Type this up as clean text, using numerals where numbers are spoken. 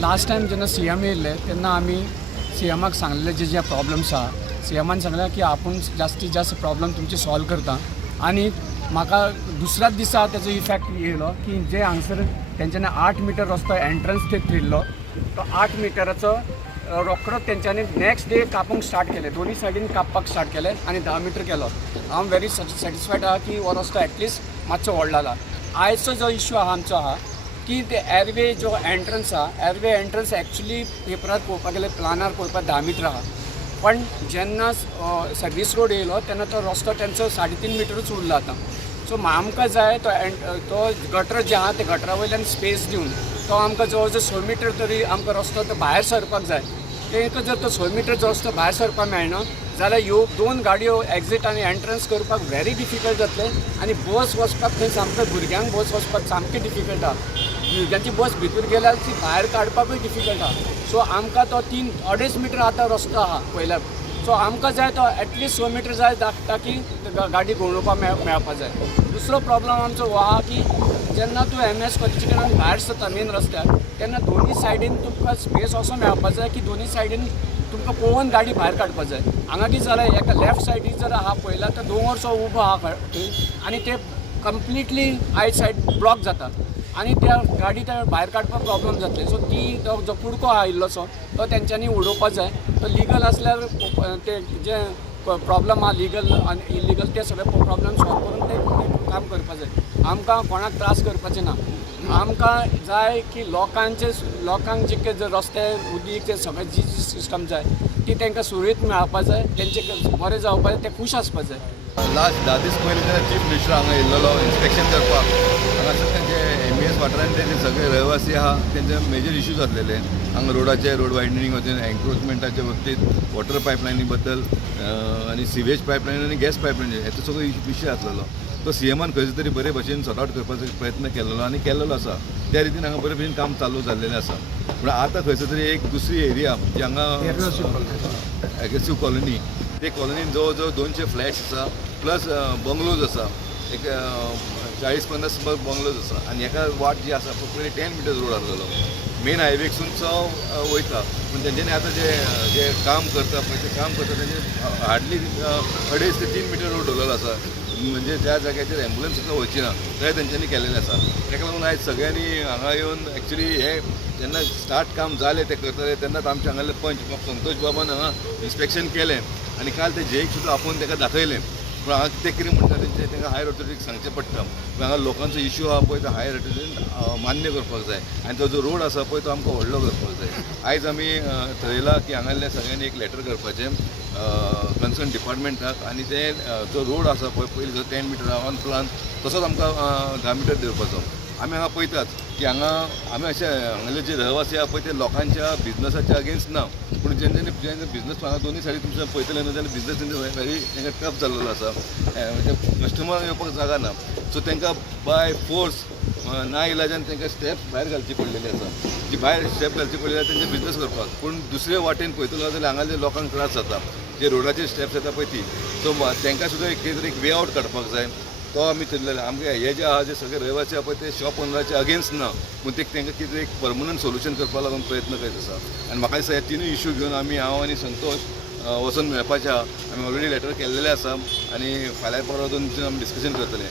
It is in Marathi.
लास्ट टायम जेन्ना CM येयल्ले तेन्ना आमी CMाक सांगलेले जे प्रॉब्लम्स आहा CMान सांगलें की आपूण जास्तीत जास्त प्रॉब्लम तुमचे सॉल्व करता आनी म्हाका दुसऱ्याच दिसा तेजो इफेक्ट येयलो की जे हांगसर तेंच्यांनी 8 मिटर रस्तो एंट्रन्स ते थिल्लो तो 8 मिटराचो रोखडोच तेंच्यांनी नेक्स्ट डे कापूंक स्टार्ट केले दोन्ही सायडीन कापपाक स्टार्ट केले आनी 10 मिटर केलो हांव व्हेरी सॅटिस्फायड आहा की हो रस्तो एटलिस्ट मातसो व्हडलो जाला आयचो जो इश्यू आहा आमचो आहा की ते एअरवे जो एंट्रन्स आहा एअरवे एंट्रन्स एक्चुली पेपरार पळोवपाक गेल्यार प्लानार पळोवपाक 10 मिटर आहा पण जेन्ना सर्वीस रोड येयलो तेन्ना तो रस्तो तेंचो 3.5 मिटरूच उरलो आतां सो आमकां जाय तो गटर जे आहा ते गटरा वयल्यान स्पेस दिवन तो आमकां जवळ जवळ 6 मिटर तरी आमकां रस्तो तो भायर सरपाक जाय ताका जर तो 6 मिटर जो रस्तो भायर सरपाक मेळना जाल्यार ह्यो 2 गाडयो एक्झीट आनी एंट्रन्स करपाक व्हेरी डिफिकल्ट जातलें आनी बस वचपाक थंय सामकें भुरग्यांक बस वचपाक सामकें डिफिकल्ट आहा भुरग्यांची बस भितर गेल्यार ती भायर काडपाकूय डिफिकल्ट आहा सो आमकां तो 3-2.5 मिटर आतां रस्तो आहा पयल्यार सो आमकां जाय तो एटलिस्ट 6 मिटर जाय ताकी गाडी घुंवडोवपाक मेळपाक जाय दुसरो प्रॉब्लम आमचो हो आहा की जेन्ना तूं MS कॉलेजीच्यान भायर सरता मेन रस्त्यार तेन्ना दोनी सायडीन तुमकां स्पेस असो मेळपाक जाय की दोनी सायडीन तुमकां पळोवन गाडी भायर काडपाक जाय हांगा कितें जालें एका लेफ्ट सायडीक जर आहा पळयल्यार तो दोंगरसो उबो आहा थंय आनी ते कंप्लिटली आयट सायड ब्लॉक जाता आनी त्या गाडी त्या भायर काडपाक प्रॉब्लम जातले सो ती जो कुडको आहा इल्लोसो तो तेंच्यांनी उडोवपाक जाय तो लिगल आसल्यार ते जे प्रॉब्लम आहा लिगल आनी इलिगल ते सगळे प्रॉब्लम सॉल्व करून ते काम करपाक जाय आमकां कोणाक त्रास करपाचें ना आमकां जाय की लोकांक जितके जर रस्ते उदीक ते सगळे जी सिस्टम जाय ती तांकां सुरळीत मेळपाक जाय तेंचे बरें जावपाक जाय ते खूश आसपाक जाय लास्ट 10 दीस पयलीं जेन्ना चीफ मिनिस्टर हांगा येयल्लो इन्स्पेक्शन करपाक हांगासर जे MES वाठारांत जे सगळे रहिवासी आहा तेंचे मेजर इश्यूज आसलेले हांगा रोडाचे रोड वायडनिंग वचून एन्क्रोचमेंटाच्या बाबतींत वॉटर पायपलायनी बद्दल आनी सिवेज पायपलायन आनी गॅस पायपलायन हेचो सगळो विशय आसलेलो तो CMान खंयचे तरी बरे भशेन सॉर्ट आउट करपाचो प्रयत्न केलेलो आनी केल्लो आसा त्या रितीन हांगा बरे भशेन काम चालू जाल्लेलें आसा पूण आतां खंयचो तरी एक दुसरी एरिया जी हांगा एग्रेसिव्ह कॉलनी ते कॉलनीन जवळ जवळ 200 फ्लॅट्स आसा प्लस बंगलोज आसा एक 40-50 बंगलोज आसा आनी एका वाट जी आसा पयलीं 10 मिटर्स रोड आसलेलो मेन हायवेकसूनचो वयता पूण तेंच्यांनी आतां जे काम करता पळय ते काम करता तेंचे हार्डली 2.5 ते 3 मिटर रोड दवरलेलो आसा म्हणजे ज्या जाग्याचेर एम्बुलन्स सुद्दां वयची ना थंय तेंच्यांनी केलेलें आसा ताका लागून आयज सगळ्यांनी हांगा येवन एक्चुली हे जेन्ना स्टार्ट काम जालें ते करतले तेन्नाच आमचे हांगाले पंच संतोष बाबान हांगा इन्स्पेक्शन केलें आनी काल ते जेईक सुद्दां आपोवन ताका दाखयलें पूण हांगा ते कितें म्हणटा तेंचे तांकां हायर ऑथॉरिटीक सांगचें पडटा पूण हांगा लोकांचो इश्यू आहा पळय तो हायर ऑथॉरिटीन मान्य करपाक जाय आनी तो जो रोड आसा पळय तो आमकां व्हडलो करपाक जाय आयज आमी थरयला की हांगाल्या सगळ्यांनी एक लेटर करपाचें कन्सर्न डिपार्टमेंटाक आनी ते जो रोड आसा पळय पयलीं जो 10 मिटर ऑन प्लान तसोच आमकां 10 मिटर देवपाचो आमी हांगा पळयतात की हांगा आमी अशे हांगाले जे रहिवासी आहा पळय ते लोकांच्या बिजनसाच्या अगेन्स्ट ना पूण जेन्ना बिजनस हांगा दोनी सायडी तुमचे पळयतले न्हू जाल्यार बिजनस तेंचो व्हेरी तांकां टफ जाल्लो आसा म्हणजे कस्टमर येवपाक जागा ना सो तांकां बाय फोर्स ना इलाजान तांकां स्टेप्स भायर घालची पडलेली आसा जी भायर स्टेप घालची पडलेली आसा तेंचे बिजनस करपाक पूण दुसरे वाटेन पळयतलो जाल्यार हांगाले लोकांक त्रास जाता जे रोडाचेर स्टेप्स येता पळय ती सो तांकां सुद्दां कितें तरी एक वे आवट काडपाक जाय तो आमी चिंतलेले आमगे हे जे आहा जे सगळे रहिवासी आहा पळय ते शॉप ओनराचे अगेन्स्ट ना पूण ते तांकां कितें एक परमनंट सोल्युशन करपा लागून प्रयत्न करीत आसा आनी म्हाका दिसता हे तिनूय इश्यू घेवन हांव आनी संतोष वचून मेळपाचे आहा आमी ऑलरेडी लेटर केल्लेले आसा आनी फाल्यां परवा दोन आमी डिस्कशन करतले